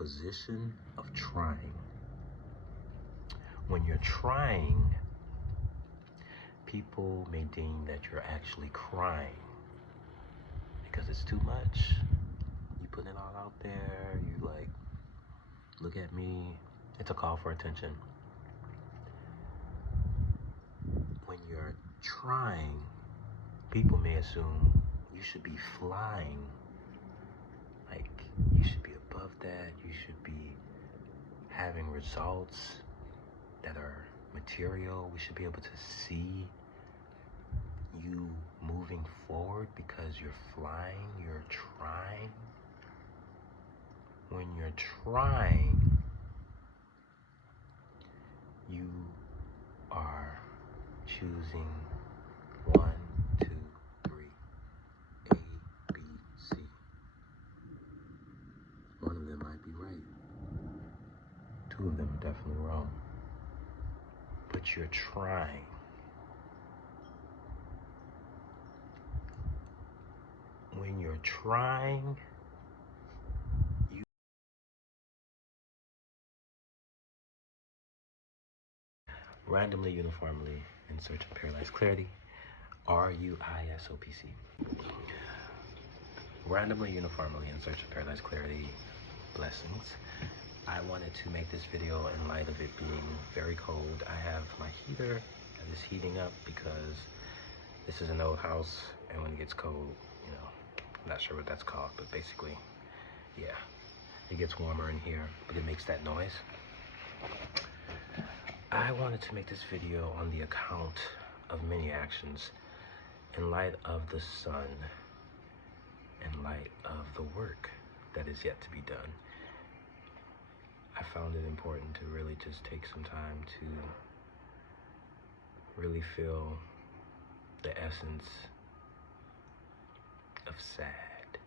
position of trying. When you're trying, people may deem that you're actually crying because it's too much. You putting it all out there, you like, look at me. It's a call for attention. When you're trying, people may assume you should be flying. Like, you should be above that. You should be having results that are material. We should be able to see you moving forward because you're flying, you're trying. When you're trying, you are choosing 1, 2, 3, A, B, C. One of them might be right. 2 of them are definitely wrong. But you're trying. When you're trying, you randomly, uniformly, in search of paradise clarity, rUiSoPC. Randomly, uniformly, in search of paradise clarity, blessings. I wanted to make this video in light of it being very cold. I have my heater that is heating up because this is an old house, and when it gets cold, you know, I'm not sure what that's called, but basically, yeah, it gets warmer in here, but it makes that noise. I wanted to make this video on the account of many actions in light of the sun, in light of the work that is yet to be done. I found it important to really just take some time to really feel the essence of SAD.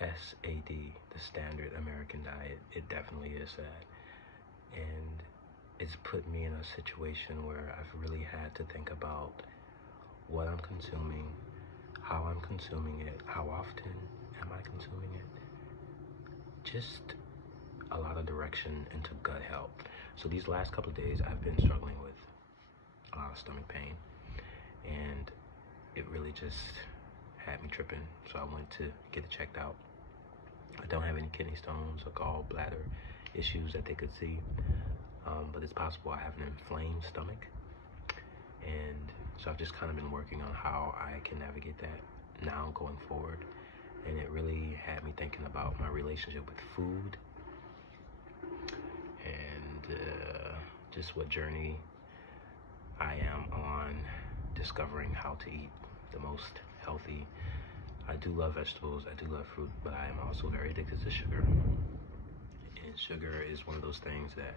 S-A-D, the standard American diet. It definitely is sad. And it's put me in a situation where I've really had to think about what I'm consuming, how I'm consuming it, how often am I consuming it. Just a lot of direction into gut health. So these last couple of days I've been struggling with a lot of stomach pain, and it really just had me tripping. So I went to get it checked out. I don't have any kidney stones or gallbladder issues that they could see, but it's possible I have an inflamed stomach. And so I've just kind of been working on how I can navigate that now going forward. And it really had me thinking about my relationship with food and just what journey I am on discovering how to eat the most healthy. I do love vegetables, I do love fruit, but I am also very addicted to sugar. And sugar is one of those things that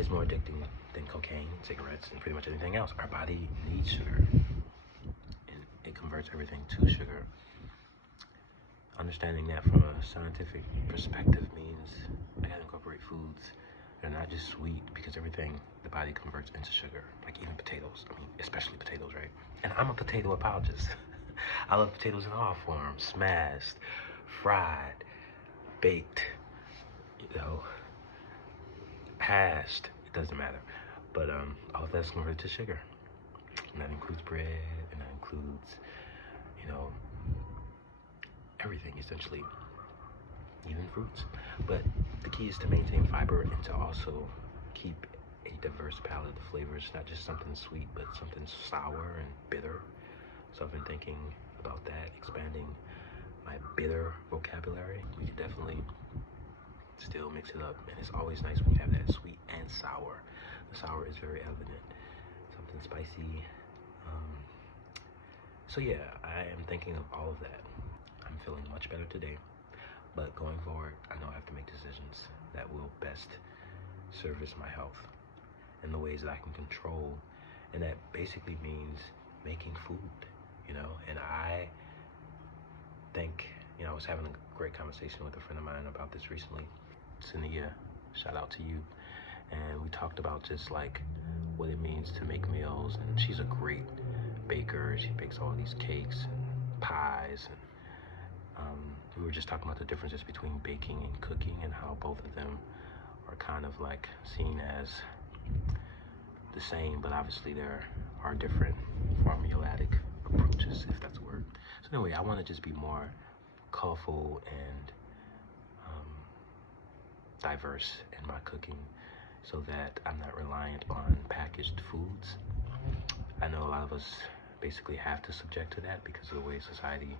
is more addicting than cocaine, cigarettes, and pretty much anything else. Our body needs sugar, and it converts everything to sugar. Understanding that from a scientific perspective means I gotta incorporate foods that are not just sweet, because everything the body converts into sugar, like even potatoes. I mean, especially potatoes, right? And I'm a potato apologist. I love potatoes in all forms, smashed, fried, baked, you know, hashed, it doesn't matter. But all of that's converted to sugar. And that includes bread, and that includes, you know, everything essentially, even fruits. But the key is to maintain fiber and to also keep a diverse palette of flavors, not just something sweet, but something sour and bitter. So I've been thinking about that, expanding my bitter vocabulary. We could definitely still mix it up, and it's always nice when you have that sweet and sour. The sour is very evident, something spicy. So yeah, I am thinking of all of that. I'm feeling much better today, but going forward, I know I have to make decisions that will best service my health in the ways that I can control, and that basically means making food, you know. And I think, you know, I was having a great conversation with a friend of mine about this recently. Sania, shout out to you. And we talked about just like what it means to make meals, and she's a great baker. She bakes all these cakes and pies, and we were just talking about the differences between baking and cooking and how both of them are kind of like seen as the same, but obviously there are different formulatic approaches, if that's a word. So anyway, I want to just be more colorful and diverse in my cooking so that I'm not reliant on packaged foods. I know a lot of us basically have to subject to that because of the way society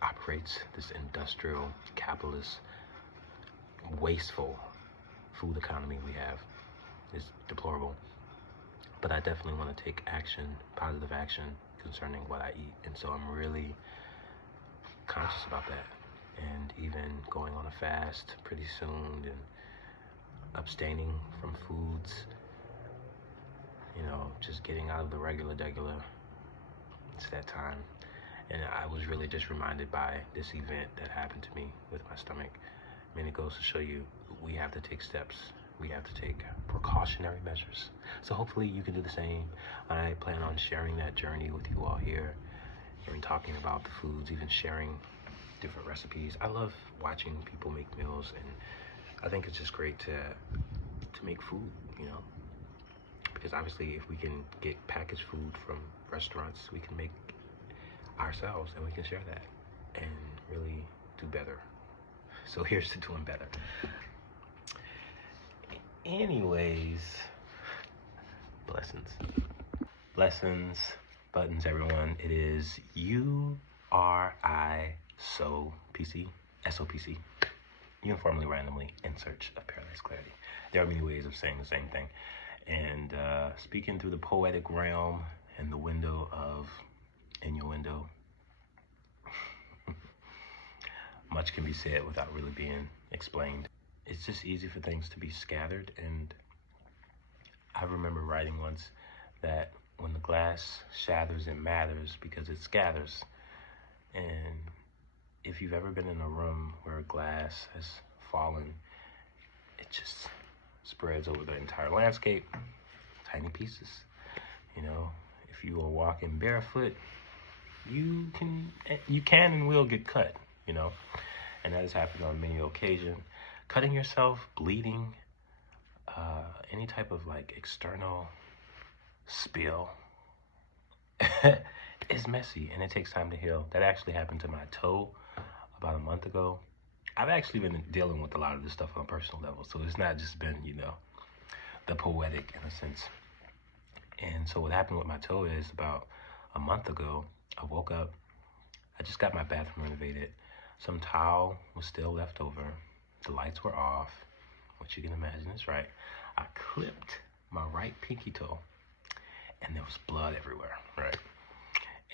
operates, this industrial, capitalist, wasteful food economy we have is deplorable. But I definitely want to take action, positive action concerning what I eat. And so I'm really conscious about that. And even going on a fast pretty soon and abstaining from foods, you know, just getting out of the regular. It's that time. And I was really just reminded by this event that happened to me with my stomach. I mean, it goes to show you, we have to take steps. We have to take precautionary measures. So hopefully you can do the same. I plan on sharing that journey with you all here and talking about the foods, even sharing different recipes. I love watching people make meals, and I think it's just great to make food, you know, because obviously if we can get packaged food from restaurants, we can make ourselves and we can share that and really do better. So here's to doing better. Anyways, blessings, buttons, everyone. It is rUiSoPC, SOPC, uniformly, randomly, in search of paradise clarity. There are many ways of saying the same thing. And speaking through the poetic realm and the window of innuendo, much can be said without really being explained. It's just easy for things to be scattered. And I remember writing once that when the glass shatters, it matters because it scatters. And if you've ever been in a room where a glass has fallen, it just spreads over the entire landscape, tiny pieces. You know, if you are walking barefoot, you can and will get cut, you know, and that has happened on many occasions. Cutting yourself, bleeding, any type of like external spill is messy and it takes time to heal. That actually happened to my toe about a month ago. I've actually been dealing with a lot of this stuff on a personal level, so it's not just been, you know, the poetic in a sense. And so what happened with my toe is about a month ago, I woke up, I just got my bathroom renovated. Some towel was still left over. The lights were off, which you can imagine is right. I clipped my right pinky toe and there was blood everywhere, right?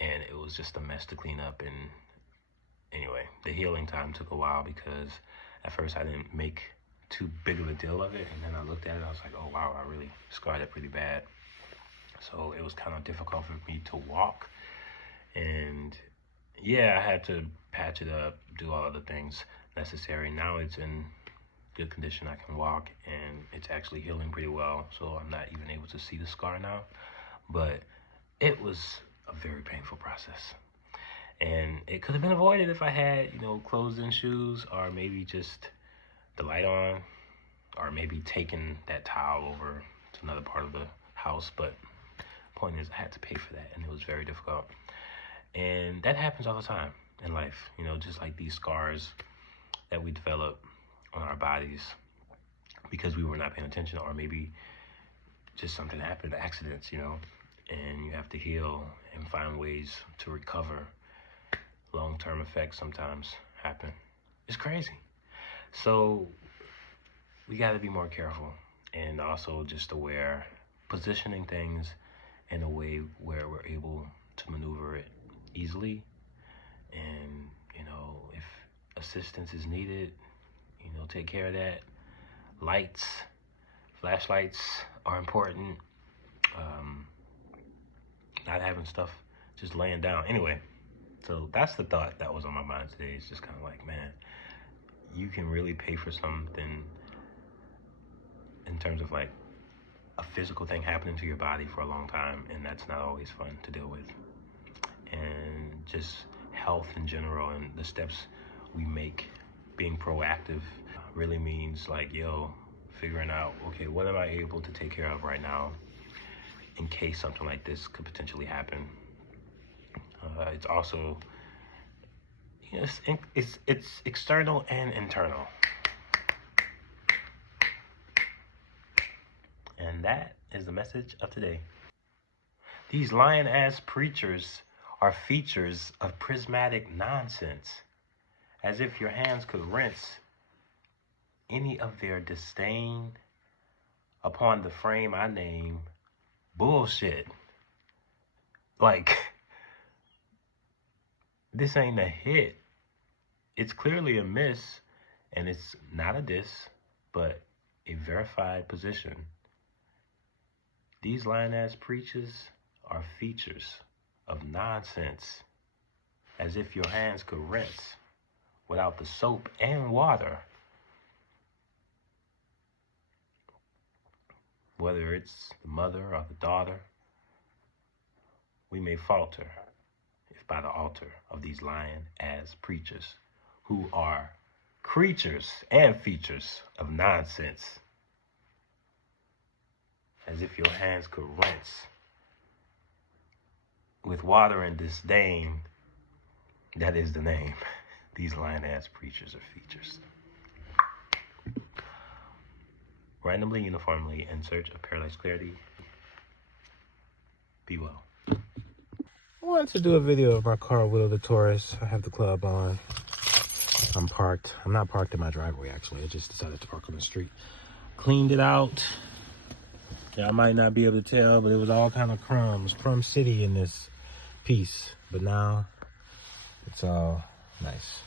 And it was just a mess to clean up. And anyway, the healing time took a while because at first I didn't make too big of a deal of it. And then I looked at it, I was like, oh wow, I really scarred it pretty bad. So it was kind of difficult for me to walk. And yeah, I had to patch it up, do all the things necessary. Now it's in good condition. I can walk and it's actually healing pretty well. So I'm not even able to see the scar now. But it was a very painful process. And it could have been avoided if I had, you know, clothes and shoes, or maybe just the light on, or maybe taking that towel over to another part of the house. But the point is, I had to pay for that, and it was very difficult. And that happens all the time in life, you know, just like these scars that we develop on our bodies because we were not paying attention, or maybe just something happened, accidents, you know, and you have to heal and find ways to recover. Long-term effects sometimes happen. It's crazy. So we got to be more careful and also just aware, positioning things in a way where we're able to maneuver it easily. And, you know, if assistance is needed, you know, take care of that. Lights, flashlights are important. Not having stuff just laying down. Anyway, so that's the thought that was on my mind today. It's just kind of like, man, you can really pay for something in terms of like a physical thing happening to your body for a long time, and that's not always fun to deal with. And just health in general and the steps we make. Being proactive really means like, yo, figuring out, okay, what am I able to take care of right now in case something like this could potentially happen. It's also, you know, it's external and internal. And that is the message of today. These lion-ass preachers are features of prismatic nonsense, as if your hands could rinse any of their disdain upon the frame I name bullshit. Like, this ain't a hit. It's clearly a miss, and it's not a diss, but a verified position. These lion-ass preachers are features of nonsense, as if your hands could rinse without the soap and water. Whether it's the mother or the daughter, we may falter if by the altar of these lion-ass preachers who are creatures and features of nonsense, as if your hands could rinse with water and disdain. That is the name. These lion-ass preachers are features. Randomly, uniformly, in search of paradise clarity. Be well. I wanted to do a video of my car, Will the Taurus. I have the club on. I'm parked. I'm not parked in my driveway, actually. I just decided to park on the street. Cleaned it out. Yeah, I might not be able to tell, but it was all kind of crumbs. Crumb City in this piece. But now, it's all nice.